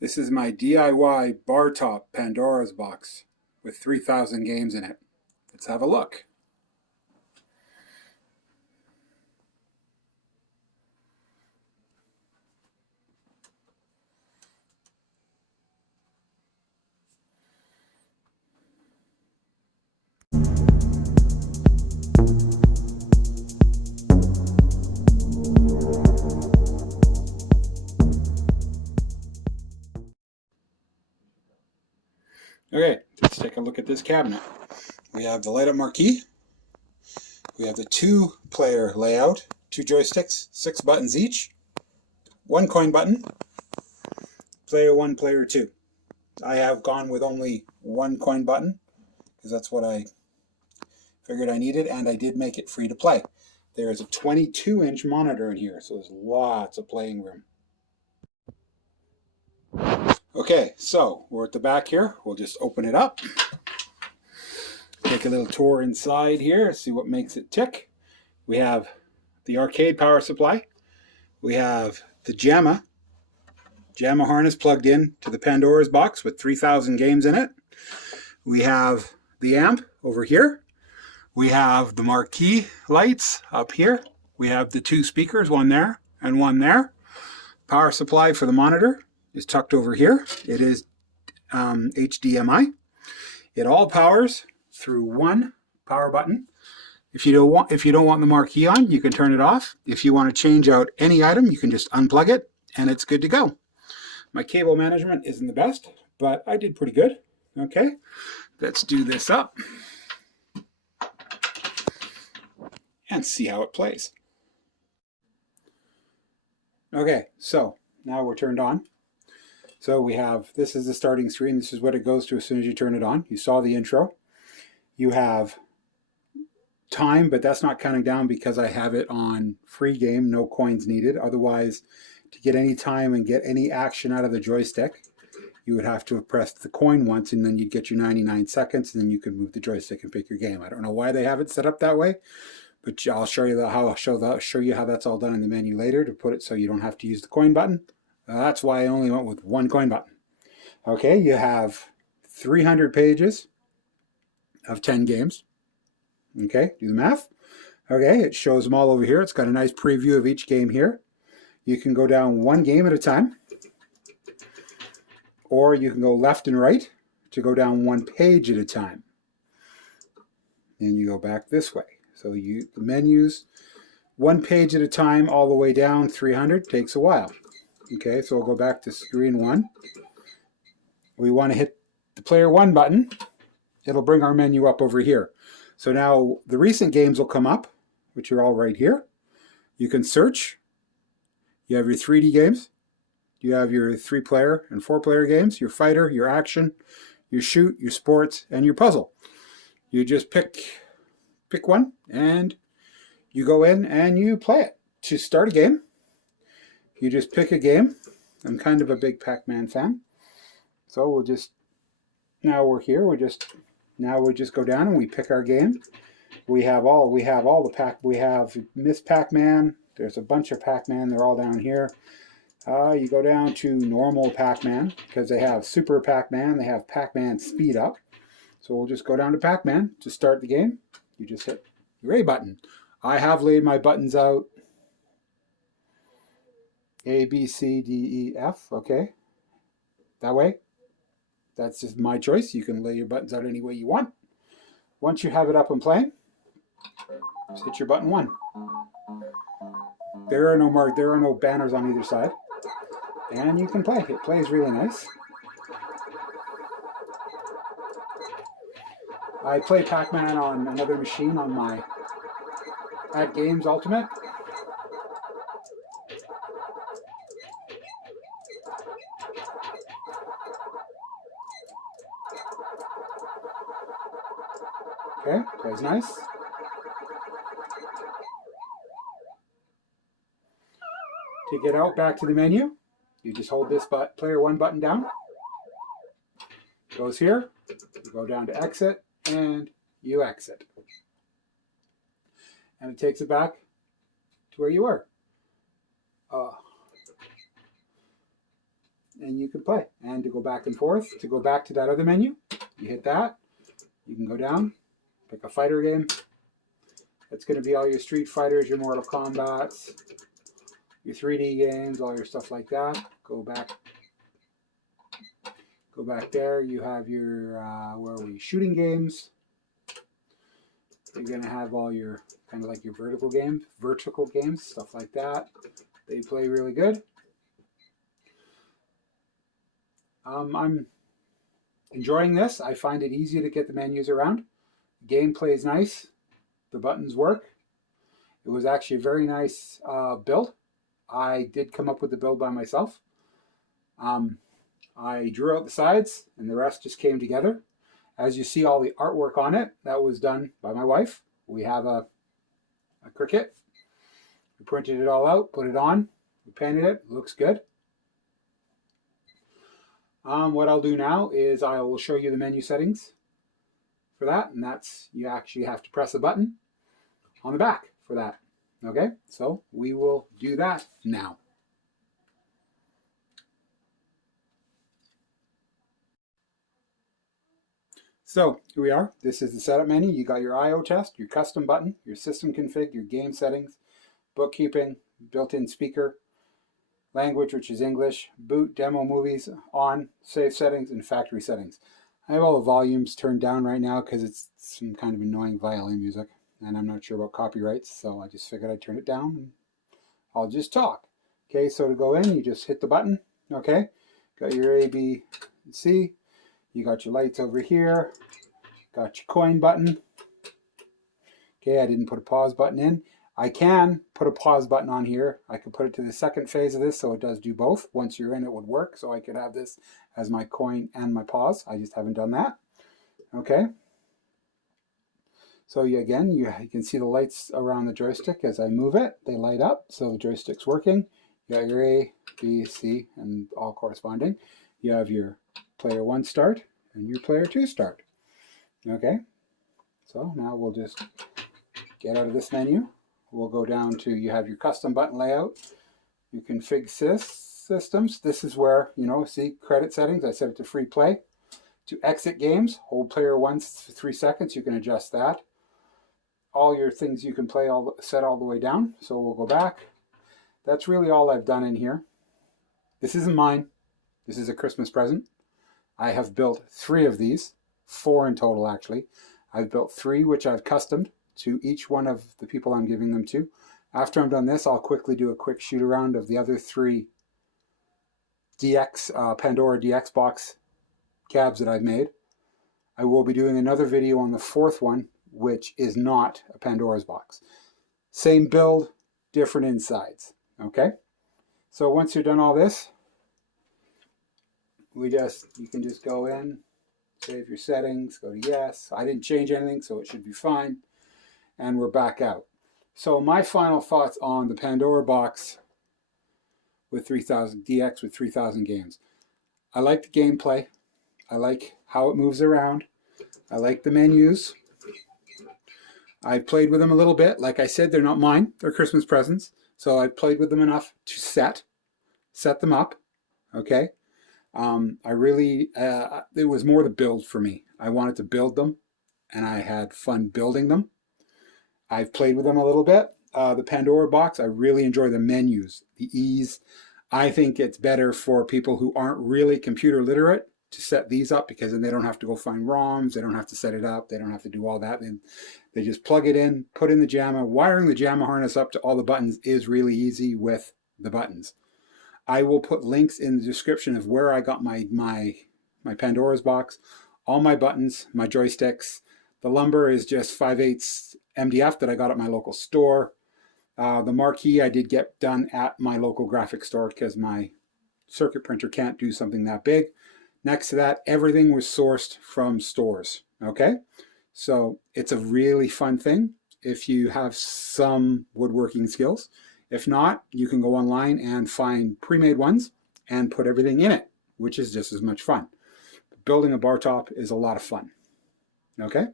This is my DIY Bartop Pandora's box with 3,000 games in it. Let's have a look. Okay, let's take a look at this cabinet. We have the light up marquee. We have the 2-player layout, 2 joysticks, 6 buttons each, 1 coin button, player 1, player 2. I have gone with only 1 coin button because that's what I figured I needed, and I did make it free to play. There is a 22-inch monitor in here, so there's lots of playing room. Okay, so we're at the back here. We'll just open it up. Take a little tour inside here, see what makes it tick. We have the arcade power supply. We have the jamma harness plugged in to the Pandora's box with 3,000 games in it. We have the amp over here. We have the marquee lights up here. We have the 2 speakers, one there and one there. Power supply for the monitor is tucked over here. It is HDMI. It all powers through 1 power button. If you don't want the marquee on, you can turn it off. If you want to change out any item, you can just unplug it and it's good to go. My cable management isn't the best, but I did pretty good. Okay, let's do this up and see how it plays. Okay, so now we're turned on. So we have, this is the starting screen. This is what it goes to as soon as you turn it on. You saw the intro. You have time, but that's not counting down because I have it on free game, no coins needed. Otherwise, to get any time and get any action out of the joystick, you would have to have pressed the coin once, and then you'd get your 99 seconds, and then you could move the joystick and pick your game. I don't know why they have it set up that way, but I'll show you how that's all done in the menu later to put it so you don't have to use the coin button. That's why I only went with 1 coin button. Okay, you have 300 pages of 10 games. Okay, do the math. Okay, it shows them all over here. It's got a nice preview of each game here. You can go down 1 game at a time, or you can go left and right to go down 1 page at a time. And you go back this way. So the menus, 1 page at a time all the way down 300 takes a while. Okay, so we'll go back to screen 1. We want to hit the player 1 button. It'll bring our menu up over here. So now the recent games will come up, which are all right here. You can search. You have your 3D games. You have your 3-player and 4-player games, your fighter, your action, your shoot, your sports, and your puzzle. You just pick one and you go in and you play it. To start a game, you just pick a game. I'm kind of a big Pac-Man fan. So we'll just, now we're here, we just go down and we pick our game. We have all we have Miss Pac-Man. There's a bunch of Pac-Man. They're all down here. You go down to normal Pac-Man because they have Super Pac-Man. They have Pac-Man Speed Up. So we'll just go down to Pac-Man to start the game. You just hit your A button. I have laid my buttons out A, B, C, D, E, F. Okay. That way. That's just my choice. You can lay your buttons out any way you want. Once you have it up and playing, just hit your button 1. There are no banners on either side. And you can play. It plays really nice. I play Pac-Man on another machine on my At Games Ultimate. Okay, plays nice. To get out back to the menu, you just hold this player 1 button down. Goes here. You go down to exit and you exit. And it takes it back to where you were. and you can play. And to go back and forth, to go back to that other menu, you hit that. You can go down, pick a fighter game. It's going to be all your Street Fighters, your Mortal Kombats, your 3D games, all your stuff like that. Go back there. You have your where are we? Shooting games. You're going to have all your kind of like your vertical games, stuff like that. They play really good. I'm enjoying this. I find it easy to get the menus around. Gameplay is nice. The buttons work. It was actually a very nice build. I did come up with the build by myself. I drew out the sides and the rest just came together. As you see, all the artwork on it, that was done by my wife. We have a Cricut. We printed it all out, put it on, we painted it, looks good. What I'll do now is I will show you the menu settings for that, and that's, you actually have to press a button on the back for that. Okay, so we will do that now. So here we are. This is the setup menu. You got your I/O test, your custom button, your system config, your game settings, bookkeeping, built-in speaker, language, which is English, boot, demo movies, on, save settings, and factory settings. I have all the volumes turned down right now because it's some kind of annoying violin music, and I'm not sure about copyrights, so I just figured I'd turn it down and I'll just talk. Okay, so to go in, you just hit the button. Okay, got your A, B, and C. You got your lights over here, got your coin button. Okay, I didn't put a pause button in. I can put a pause button on here. I could put it to the second phase of this so it does do both. Once you're in, it would work. So I could have this as my coin and my pause. I just haven't done that. Okay. So again, you can see the lights around the joystick as I move it. They light up, so the joystick's working. You got your A, B, C, and all corresponding. You have your player 1 start and your player 2 start. Okay, so now we'll just get out of this menu. We'll go down to, you have your custom button layout, your config systems. This is where, you know, see credit settings. I set it to free play. To exit games, hold player 1 for 3 seconds. You can adjust that. All your things you can play set all the way down. So we'll go back. That's really all I've done in here. This isn't mine. This is a Christmas present. I have built 3 of these, 4 in total actually. I've built 3 which I've customed to each one of the people I'm giving them to. After I'm done this, I'll quickly do a quick shoot around of the other 3 Pandora DX box cabs that I've made. I will be doing another video on the 4th one, which is not a Pandora's box. Same build, different insides. Okay? So once you're done all this, you can just go in, save your settings, go to yes. I didn't change anything, so it should be fine. And we're back out. So my final thoughts on the Pandora box with 3000 DX with 3000 games. I like the gameplay. I like how it moves around. I like the menus. I played with them a little bit. Like I said, they're not mine. They're Christmas presents. So I played with them enough to set them up. Okay. It was more the build for me. I wanted to build them and I had fun building them. I've played with them a little bit. The Pandora box, I really enjoy the menus, the ease. I think it's better for people who aren't really computer literate to set these up because then they don't have to go find ROMs. They don't have to set it up. They don't have to do all that. They just plug it in, put in the jamma. Wiring the jamma harness up to all the buttons is really easy with the buttons. I will put links in the description of where I got my Pandora's box, all my buttons, my joysticks. The lumber is just 5/8 MDF that I got at my local store. The marquee I did get done at my local graphics store because my Circuit printer can't do something that big. Next to that, everything was sourced from stores. Okay, so it's a really fun thing if you have some woodworking skills. If not, you can go online and find pre-made ones and put everything in it, which is just as much fun. Building a bar top is a lot of fun. Okay?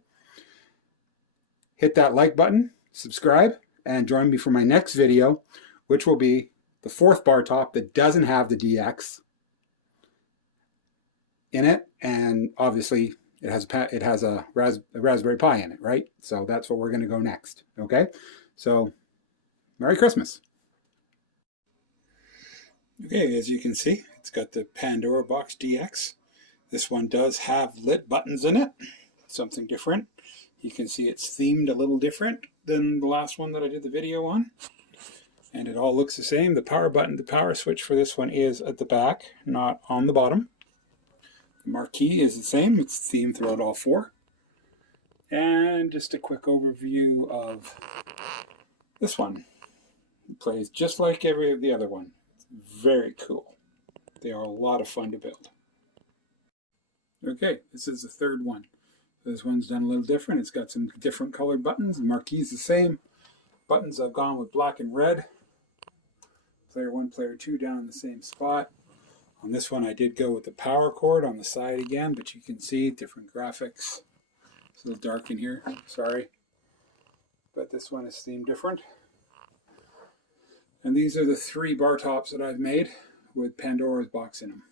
Hit that like button, subscribe, and join me for my next video, which will be the 4th bar top that doesn't have the DX. in it, and obviously it has a Raspberry Pi in it, right? So that's what we're going to go next. Okay, so Merry Christmas. Okay, as you can see, it's got the Pandora Box DX. This one does have lit buttons in it, something different. You can see it's themed a little different than the last one that I did the video on. And it all looks the same. The power button, the power switch for this one is at the back, not on the bottom. The marquee is the same. It's themed throughout all four. And just a quick overview of this one. It plays just like every of the other one. It's very cool. They are a lot of fun to build. Okay, this is the third one. This one's done a little different. It's got some different colored buttons. The marquee's the same. Buttons I've gone with black and red. Player 1, player 2 down in the same spot. On this one I did go with the power cord on the side again, but you can see different graphics. It's a little dark in here, sorry. But this one is themed different. And these are the 3 bar tops that I've made with Pandora's box in them.